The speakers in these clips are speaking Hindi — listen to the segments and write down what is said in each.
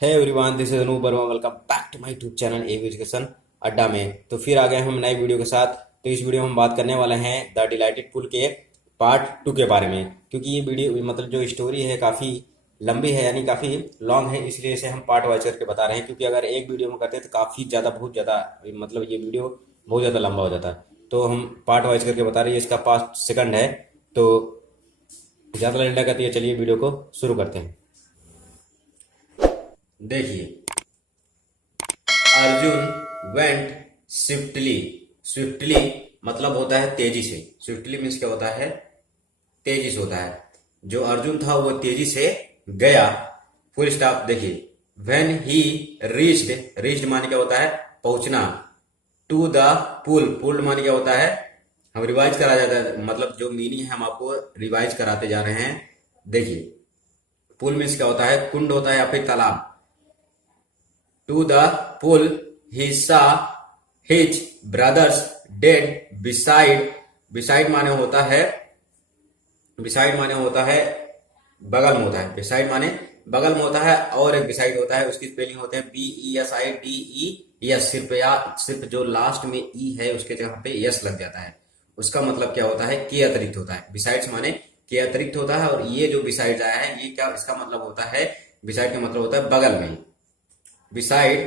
है everyone, this is Anup Verma. Welcome back to my YouTube channel AV education Adda में। तो फिर आ गए हम नई वीडियो के साथ। तो इस वीडियो में हम बात करने वाले हैं द डिलाइटेड पुल के पार्ट 2 के बारे में, क्योंकि ये वीडियो मतलब जो स्टोरी है काफ़ी लंबी है, यानी काफ़ी लॉन्ग है, इसलिए इसे हम पार्ट वाइज करके बता रहे हैं। क्योंकि अगर एक वीडियो में करते तो काफ़ी ज़्यादा बहुत ज़्यादा मतलब ये वीडियो बहुत ज़्यादा लंबा हो जाता। तो हम पार्ट वाइज करके बता रहे हैं। इसका पार्ट सेकंड है। तो ज़्यादा लेट ना करती है, चलिए वीडियो को शुरू करते हैं। देखिए, अर्जुन वेंट स्विफ्टली। स्विफ्टली मतलब होता है तेजी से। स्विफ्टली मीन्स क्या होता है? तेजी से होता है। जो अर्जुन था वो तेजी से गया। Full stop. देखिए, व्हेन ही रीच्ड। रीच्ड माने क्या होता है? पहुंचना। टू द पुल। पुल माने क्या होता है? हम रिवाइज करा जाता है, मतलब जो मीनिंग है हम आपको रिवाइज कराते जा रहे हैं। देखिए, पुल मीन्स क्या होता है? कुंड होता है या फिर तालाब। To the pool, he saw his brothers dead beside. beside माने होता है, beside माने होता है बगल में होता है। beside माने बगल में होता है, और एक beside होता है, उसकी स्पेलिंग होते हैं BESIDE। सिर्फ जो लास्ट में ई है उसके जगह पे यस लग जाता है। उसका मतलब क्या होता है? के अतिरिक्त होता है। बिसाइड्स माने के अतिरिक्त होता है। और ये जो बिसाइड्स आया है, ये क्या इसका मतलब होता है? बिसाइड का मतलब होता है बगल में। बिसाइड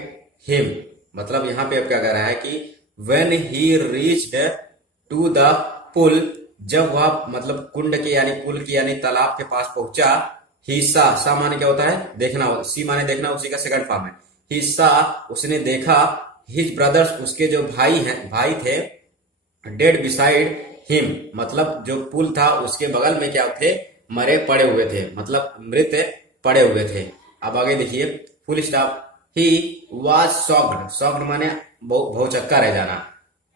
हिम मतलब यहाँ पे अब क्या कह रहा है कि when he reached to the pool, जब वह मतलब कुंड के यानी पुल के यानी तालाब के पास पहुंचा। ही सा माने क्या होता है? देखना। सी माने देखना, उसी का सेकंड फॉर्म है। ही सा उसने देखा। हिज ब्रदर्स उसके जो भाई थे। डेड बिसाइड हिम मतलब जो पुल था उसके बगल में क्या थे? मरे पड़े हुए थे, मतलब मृत पड़े हुए थे। अब आगे देखिए, full stop. He was shocked. Shocked माने भौचक्का रह जाना।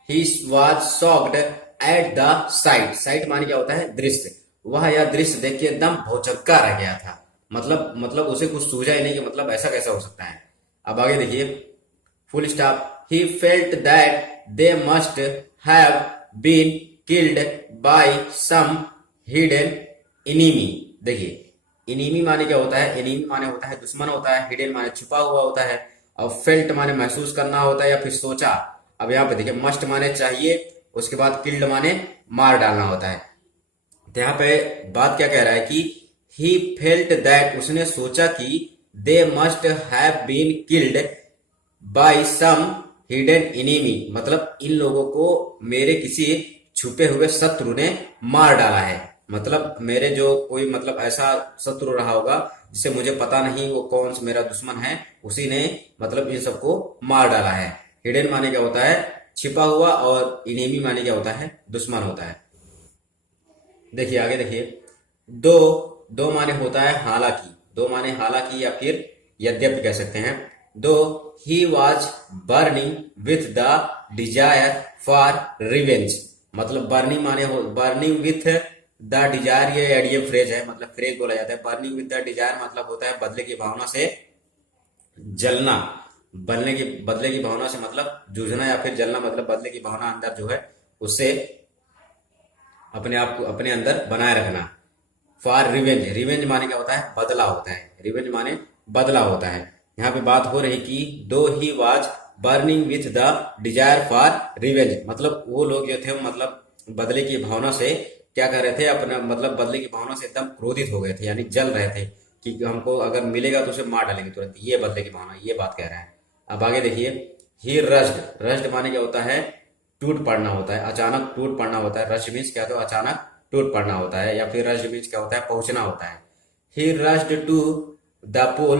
He was shocked at the site. Site माने क्या होता है? दृश्य। वह यह दृश्य देख के एकदम भौचक्का रह गया था। मतलब उसे कुछ सूझा ही नहीं कि मतलब ऐसा कैसा हो सकता है। अब आगे देखिए, full stop. He felt that they must have been killed by some hidden enemy. देखिए, इनिमी माने क्या होता है? इनिमी माने होता है दुश्मन होता है। हिडन माने छुपा हुआ होता है। और फेल्ट माने महसूस करना होता है या फिर सोचा। अब यहाँ पे देखिए, मस्ट माने चाहिए, उसके बाद किल्ड माने मार डालना होता है। तो यहाँ पे बात क्या कह रहा है कि ही फेल्ट दैट उसने सोचा कि they must have been killed by some hidden enemy मतलब इन लोगों को मेरे किसी छुपे हुए शत्रु ने मार डाला है। मतलब मेरे जो कोई मतलब ऐसा शत्रु रहा होगा जिसे मुझे पता नहीं वो कौन सा मेरा दुश्मन है, उसी ने मतलब इन सबको मार डाला है। हिडन माने क्या होता है? छिपा हुआ। और इनेमी माने क्या होता है? दुश्मन होता है। देखिए आगे देखिए, दो दो माने होता है हालांकि। दो माने हालांकि या फिर यद्यपि कह सकते हैं। दो he was burning with the desire for revenge मतलब बर्निंग विथ द डिजायर। ये एडियम फ्रेज है, मतलब फ्रेज बोला जाता है। बर्निंग विथ द डिजायर मतलब होता है बदले की भावना से जलना। बदले की भावना से मतलब जूझना, या फिर जलना मतलब बदले की भावना अंदर जो है उससे अपने आप को अपने अंदर बनाए रखना। For revenge. रिवेंज माने क्या होता है? बदला होता है। रिवेंज माने बदला होता है। यहाँ पे बात हो रही कि दो he was burning with the desire for revenge मतलब वो लोग जो थे मतलब बदले की भावना से क्या कर रहे थे? अपना मतलब बदले की भावना से एकदम क्रोधित हो गए थे, यानी जल रहे थे कि हमको अगर मिलेगा तो उसे मार डालेंगे तुरंत। ये बदले की भावना, ये बात कह रहा है। अब आगे देखिए, ही रश्ड। रश्ड माने क्या होता है? टूट पड़ना होता है, अचानक टूट पड़ना होता है। रश मीन्स क्या? तो अचानक टूट पड़ना होता है। या फिर रश मीन्स क्या होता है? पहुंचना होता है। He rushed to the pool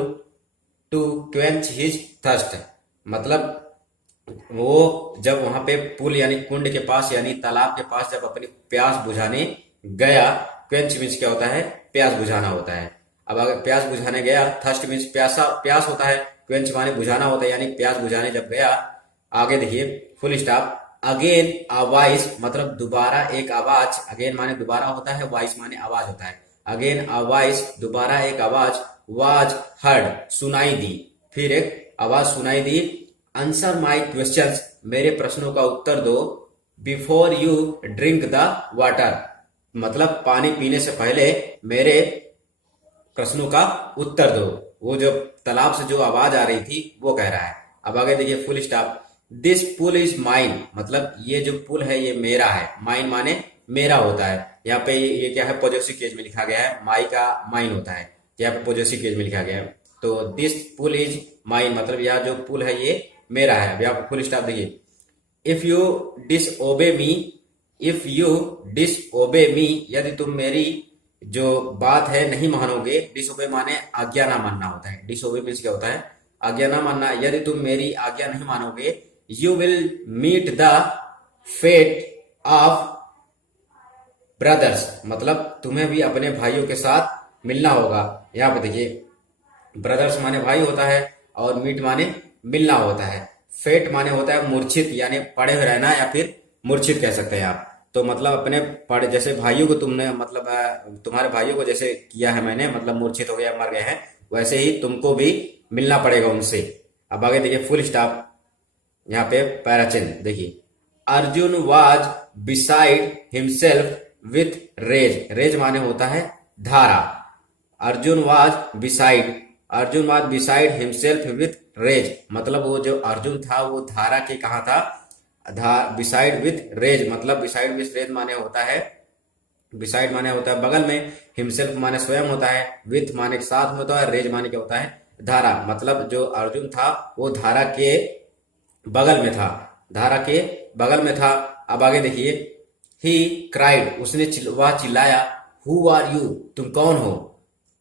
to quench his thirst मतलब वो जब वहां पे पुल यानी कुंड के पास यानी तालाब के पास जब अपनी प्यास बुझाने गया। क्वेंच मीन्स क्या होता है? प्यास बुझाना होता है। अब अगर प्यास बुझाने गया, थर्स्ट मीन्स प्यासा प्यास होता है। क्वेंच माने बुझाना होता है, यानी प्यास बुझाने जब गया। आगे देखिए, full stop. Again a voice मतलब दोबारा एक आवाज। अगेन माने दोबारा होता है, वॉइस माने आवाज होता है। अगेन अ वॉइस दोबारा एक आवाज। वाज हर्ड सुनाई दी। फिर एक आवाज सुनाई दी। आंसर माई क्वेश्चंस मेरे प्रश्नों का उत्तर दो। Before you drink the water मतलब पानी पीने से पहले मेरे प्रश्नों का उत्तर दो। वो जो तालाब से जो आवाज आ रही थी वो कह रहा है। अब आगे देखिए full stop. This pool is mine, मतलब ये जो पुल है ये मेरा है। माइन माने मेरा होता है। यहाँ पे ये क्या है, पॉजेसिव केस में लिखा गया है, माई का माइन होता है, यहाँ पे पॉजेसिव केस में लिखा गया है। तो दिस पुल इज माइन मतलब यह जो पुल है ये मेरा है। अब यहाँ पे फुल स्टॉप देखिए। If you disobey me, if you disobey me, यदि तुम मेरी जो बात है नहीं मानोगे। डिसओबे माने आज्ञा ना मानना होता है। डिसओबे मीन्स क्या होता है, आज्ञा ना मानना। यदि तुम मेरी आज्ञा नहीं मानोगे, you will meet the fate of brothers, मतलब तुम्हें भी अपने भाइयों के साथ मिलना होगा। यहाँ पे देखिए ब्रदर्स माने भाई होता है और मीट माने मिलना होता है। फेट माने होता है मूर्छित, यानी पड़े हुए रहना या फिर मूर्छित कह सकते हैं आप। तो मतलब अपने पड़े जैसे भाइयों को तुमने मतलब तुम्हारे भाइयों को जैसे किया है मैंने, मतलब मूर्छित हो गया मर गए हैं, वैसे ही तुमको भी मिलना पड़ेगा उनसे। अब आगे देखिए फुल स्टॉप। यहाँ पे पैराचिन देखिए। Arjun was beside himself with rage, rage माने होता है धारा। Arjun was beside himself with rage, मतलब वो जो अर्जुन था वो धारा के कहा था, बिसाइड विथ रेज, मतलब बिसाइड विथ रेज माने होता है, बिसाइड माने होता है बगल में, हिमसेल्फ माने स्वयं होता है, विथ माने साथ में होता है, रेज माने क्या होता है धारा। मतलब जो अर्जुन था वो धारा के बगल में था, धारा के बगल में था। अब आगे देखिए। ही क्राइड, उसने वह चिल्लाया। हु आर यू, तुम कौन हो।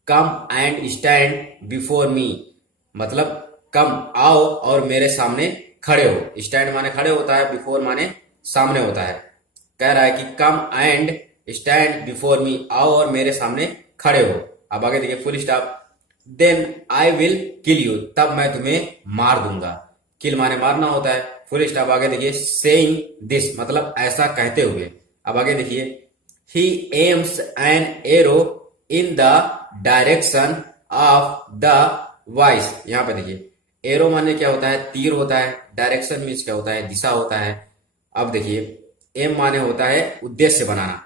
कम एंड स्टैंड बिफोर मी, मतलब कम आओ और मेरे सामने खड़े हो। स्टैंड माने खड़े होता है, बिफोर माने सामने होता है। कह रहा है कि come and stand before me, आओ और मेरे सामने खड़े हो। अब आगे देखिए full stop. Then I will kill you, तब मैं तुम्हें मार दूंगा। किल माने मारना होता है। Full stop. आगे देखिए सेइंग दिस, मतलब ऐसा कहते हुए। अब आगे देखिए। He aims an arrow in the direction of the voice, यहाँ पे देखिए एरो माने क्या होता है, तीर होता है। डायरेक्शन मीन्स क्या होता है, दिशा होता है। अब देखिए एम माने होता है उद्देश्य बनाना।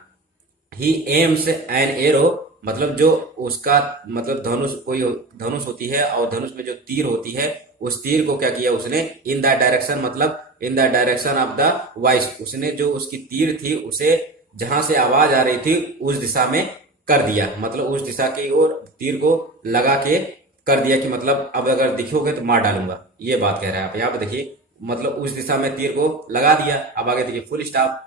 ही एम्स एन एरो, मतलब जो उसका मतलब धनुष, कोई धनुष होती है और धनुष में जो तीर होती है, उस तीर को क्या किया उसने, इन द डायरेक्शन, मतलब इन the direction of the voice, उसने जो उसकी तीर थी उसे जहां से आवाज आ रही थी उस दिशा में कर दिया, मतलब उस दिशा की ओर तीर को लगा के कर दिया कि मतलब अब अगर दिखोगे तो मार डालूंगा, ये बात कह रहा है आप। यहाँ पे देखिए मतलब उस दिशा में तीर को लगा दिया। अब आगे देखिए full stop.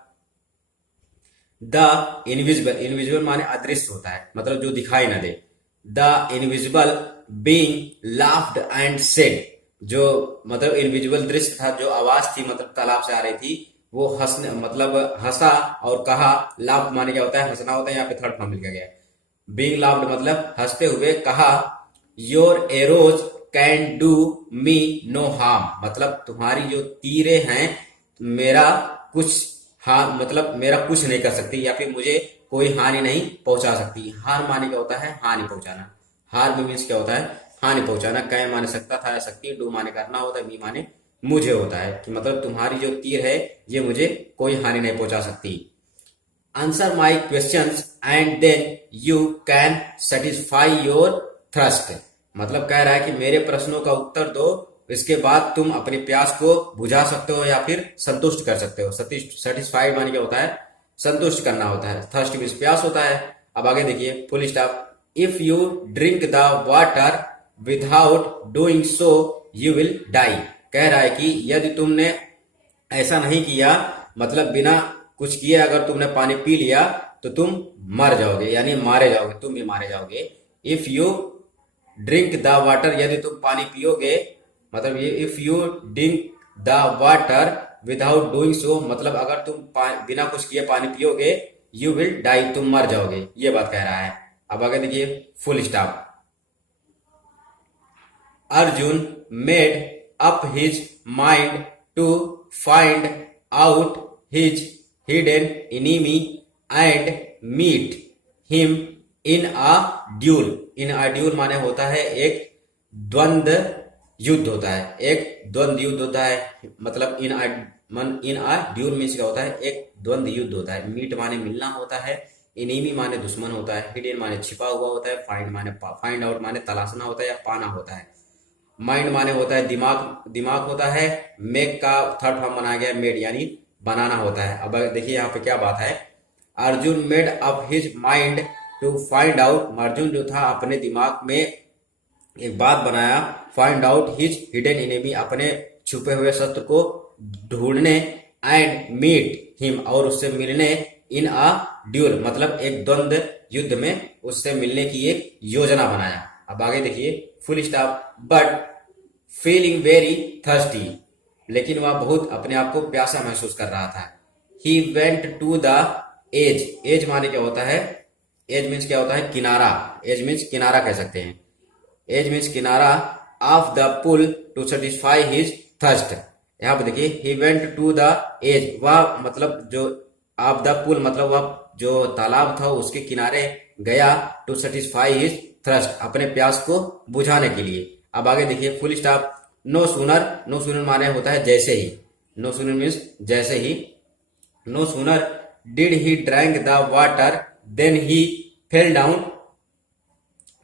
The invisible, invisible माने अदृश्य होता है, मतलब जो दिखाई ना दे। The invisible being laughed and said, जो मतलब इनविजिबल दृश्य था, जो आवाज थी मतलब तालाब से आ रही थी, वो हंसने मतलब हंसा और कहा। लाफ्ड माने क्या होता है, हंसना होता है। यहाँ पे थर्ड फॉर्म लिखा गया है। बीइंग लाफ्ड मतलब हंसते हुए कहा। Your arrows can do me know harm, मतलब तुम्हारी जो तीरें हैं मेरा कुछ हाँ मतलब मेरा कुछ नहीं कर सकती, या फिर मुझे कोई हानि नहीं पहुंचा सकती। हार माने क्या होता है, हानि पहुंचाना। हार भी मीन्स क्या होता है, हानि पहुंचाना। कै माने सकता था या सकती, डू माने करना होता है, मी माने मुझे होता है कि मतलब तुम्हारी जो तीर है ये मुझे कोई हानि नहीं पहुंचा सकती। Answer my questions and then you can satisfy your thirst, मतलब कह रहा है कि मेरे प्रश्नों का उत्तर दो, इसके बाद तुम अपनी प्यास को बुझा सकते हो या फिर संतुष्ट कर सकते हो। सेटिस्फाइड माने क्या होता है, संतुष्ट करना होता है। थर्स्ट मीन्स प्यास होता है। अब आगे देखिए full stop. If you drink the water without doing so you will die, कह रहा है कि यदि तुमने ऐसा नहीं किया, मतलब बिना कुछ किए अगर तुमने पानी पी लिया तो तुम मर जाओगे, यानी मारे जाओगे, तुम भी मारे जाओगे। If you drink the water, यदि तुम पानी पियोगे, मतलब ये if you drink the water without doing सो, मतलब अगर तुम बिना कुछ किए पानी पियोगे, यू विल डाई, तुम मर जाओगे, ये बात कह रहा है। अब आगे देखिए full stop. Arjun made up his mind to find out his hidden enemy and meet him in a duel. In a duel माने होता है एक द्वंद्व युद्ध होता है, एक द्वंद्व युद्ध होता है, मतलब इन अ ड्यूल मीन्स क्या होता है, एक द्वंद्व युद्ध होता है। मीट माने मिलना होता है, इनिमी माने दुश्मन होता है, हिडन माने छिपा हुआ होता है, फाइंड आउट माने तलाशना होता है या पाना होता है, माइंड माने होता है दिमाग, दिमाग होता है, मेक का थर्ड फॉर्म बनाया गया मेड यानी बनाना होता है। अब देखिए यहाँ पे क्या बात है, Arjun made up his mind to find out, Arjun जो था अपने दिमाग में एक बात बनाया, find out his hidden enemy, अपने छुपे हुए शत्रु को ढूंढने, एंड मीट हिम, और उससे मिलने, इन अ ड्यूल मतलब एक द्वंद्व युद्ध में उससे मिलने की एक योजना बनाया। अब आगे देखिए full stop, but feeling very thirsty, लेकिन वह बहुत अपने आप को प्यासा महसूस कर रहा था। He went to the edge, edge माने क्या होता है, एज मीन्स क्या होता है, किनारा, एज मीन्स किनारा कह सकते हैं, एज मीन्स किनारा, of the pool to satisfy his thirst. यहाँ पे देखिए he went to the edge, वह मतलब जो ऑफ द पुल मतलब वह जो तालाब था उसके किनारे गया, टू सेटिस्फाई हिज थर्स्ट अपने प्यास को बुझाने के लिए। अब आगे देखिए full stop, no sooner, no sooner माने होता है जैसे ही, नो सूनर मीन्स जैसे ही, no sooner did he drank the water then he fell down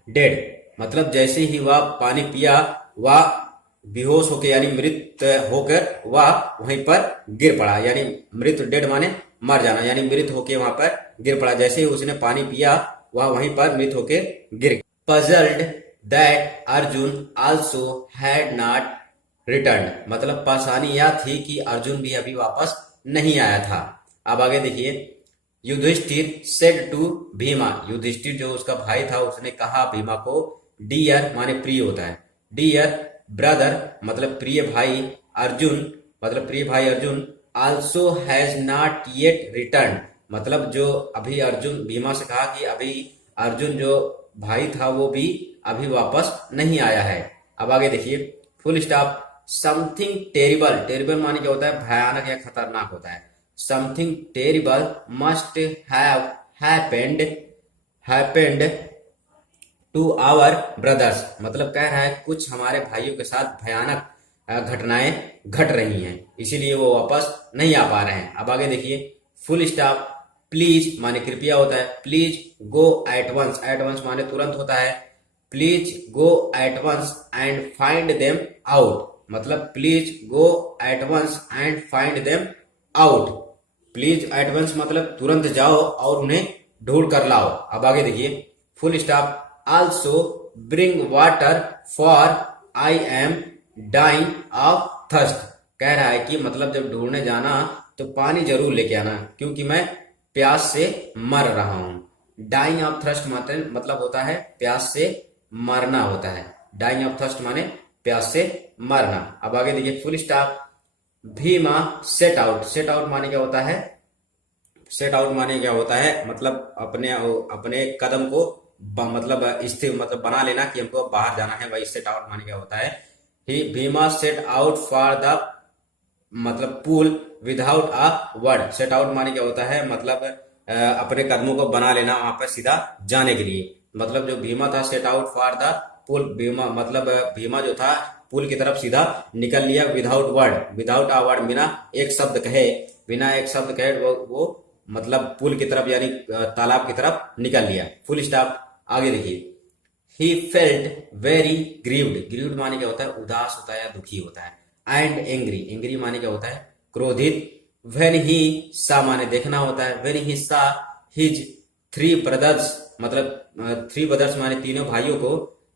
dead, मतलब जैसे ही वह पानी पिया वह बेहोश होकर यानी मृत होकर वह वहीं पर गिर पड़ा, यानी मृत, डेड माने मर जाना, यानी मृत होकर वहां पर गिर पड़ा, जैसे ही उसने पानी पिया वह वहीं पर मृत होकर गिर। Puzzled that Arjun also had not return, मतलब परेशानी यह थी कि अर्जुन भी अभी वापस नहीं आया था। अब आगे देखिए, युधिष्ठिर सेड टू भीमा, युधिष्ठिर जो उसका भाई था उसने कहा भीमा को, डियर माने प्रिय होता है, डियर ब्रदर मतलब प्रिय भाई, अर्जुन मतलब प्रिय भाई Arjun, also has not yet return, मतलब जो अभी अर्जुन भीमा से कहा कि अभी अर्जुन जो भाई था वो भी अभी वापस नहीं आया है। अब आगे देखिए full stop, something terrible, terrible माने क्या होता है, भयानक या खतरनाक होता है, something terrible must have happened to our brothers, मतलब कह रहा है कुछ हमारे भाइयों के साथ भयानक घटनाएं घट रही हैं, इसीलिए वो वापस नहीं आ पा रहे हैं। अब आगे देखिए फुल स्टॉप, प्लीज माने कृपया होता है, प्लीज गो एट वंस माने तुरंत होता है, please go at once and find them out, मतलब please go at once and find them out, please at once मतलब तुरंत जाओ और उन्हें ढूंढ कर लाओ। अब आगे देखिए full stop, also bring water for I am dying of thirst, कह रहा है कि मतलब जब ढूंढने जाना तो पानी जरूर लेके आना क्योंकि मैं प्यास से मर रहा हूं। डाइंग ऑफ थर्स्ट मतलब होता है प्यास से मरना होता है, डाइंग ऑफ थर्स्ट माने प्यास से मरना। अब आगे देखिए full stop, Bhima set out, set out माने क्या होता है, सेट आउट माने क्या होता है, मतलब अपने अपने कदम को मतलब स्थिर मतलब बना लेना कि हमको बाहर जाना है, वही सेट आउट माने क्या होता है। He Bhima set out for the मतलब pool without a word, set out माने क्या होता है, मतलब अपने कदमों को बना लेना वहां पर सीधा जाने के लिए, मतलब जो भीमा था सेट आउट फॉर द पुल, भीमा मतलब भीमा जो था पुल की तरफ सीधा निकल लिया, without word, without a word बिना एक शब्द कहे, बिना एक शब्द कहे वो मतलब पुल की तरफ यानी तालाब की तरफ निकल लिया। Full stop. आगे देखिए, he felt very grieved, grieved माने क्या होता है, उदास होता है या दुखी होता है, एंड एंग्री, एंग्री माने क्या होता है, क्रोधित, व्हेन ही सा माने देखना होता है, when he saw his three brothers मतलब थ्री ब्रदर्स माने तीनों भाइयों को,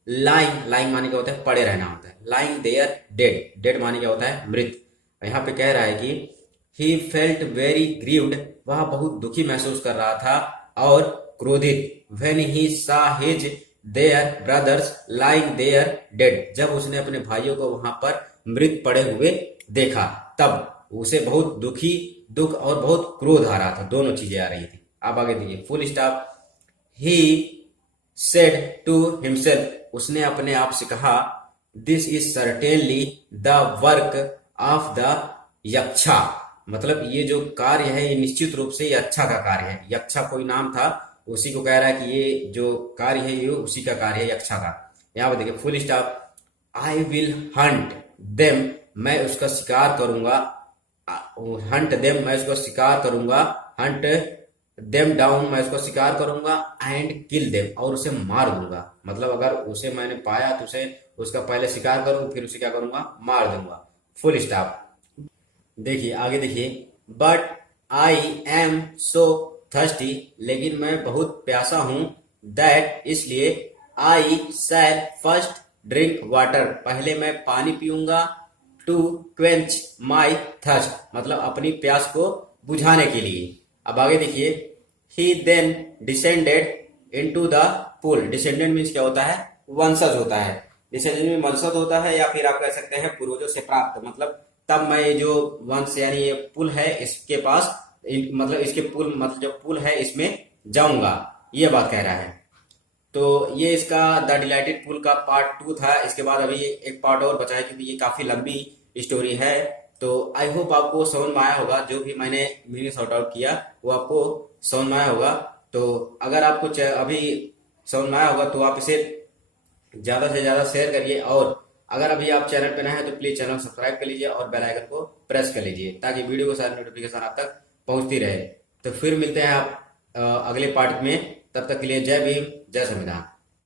लाइंग, लाइंग माने क्या होता है, पड़े रहना होता है, लाइंग देयर डेड, डेड माने क्या होता है, मृत। यहाँ पे कह रहा है कि ही फेल्ट वेरी ग्रीव्ड, वह बहुत दुखी महसूस कर रहा था और क्रोधित, when he saw his their brothers lying there dead, जब उसने अपने भाइयों को वहां पर मृत पड़े हुए देखा तब उसे बहुत दुख और बहुत क्रोध आ रहा था, दोनों चीजें आ रही थी। अब आगे देखिए full stop, he said to himself, उसने अपने आप से कहा, this is certainly the work of the Yaksha, मतलब ये जो कार्य है ये निश्चित रूप से यक्षा का कार्य है, यक्षा कोई नाम था उसी को कह रहा है कि ये जो कार्य है ये उसी का कार्य है यक्षा का। यहाँ पर देखिए full stop, I will Hunt them, मैं उसका शिकार करूंगा, हंट देम मैं उसका शिकार करूंगा, हंट देम डाउन, मैं उसको शिकार करूंगा, एंड किल देम, और उसे मार दूंगा। मतलब अगर उसे मैंने पाया तो उसे उसका पहले शिकार करूँ, फिर उसे क्या करूंगा, मार दूंगा। Full stop. देखिए आगे देखिए, but I am so thirsty, लेकिन मैं बहुत प्यासा हूं, दैट इसलिए, आई शैल फर्स्ट ड्रिंक वाटर, पहले मैं पानी पीऊंगा, टू क्वेंच माई थर्स्ट, मतलब अपनी प्यास को बुझाने के लिए। अब आगे देखिए, he then descended into the pool, descendant means क्या होता है, वंशज होता है। डिसेंडेंट में वंशज होता है, या फिर आप कह सकते हैं पूर्वजों से प्राप्त, मतलब तब मैं ये जो वंश यानी ये पुल है इसके पास, मतलब इसके पुल, मतलब जो पुल है इसमें जाऊंगा, ये बात कह रहा है। तो ये इसका द डिलाइटेड पुल का पार्ट 2 था। इसके बाद अभी एक पार्ट और बचा है, क्योंकि ये काफी लंबी स्टोरी है। तो आई होप आपको समझ में आया होगा, जो भी मैंने मिनी सॉर्ट आउट किया वो आपको समझ में आया होगा। तो अगर आपको अभी समझ में आया होगा तो आप इसे ज्यादा से ज्यादा शेयर करिए, और अगर अभी आप चैनल पे नए हैं तो प्लीज चैनल सब्सक्राइब कर लीजिए और बेल आइकन को प्रेस कर लीजिए, ताकि वीडियो को सारी नोटिफिकेशन आप तक पहुंचती रहे। तो फिर मिलते हैं आप अगले पार्ट में। तब तक के लिए जय भीम, जय संविधान।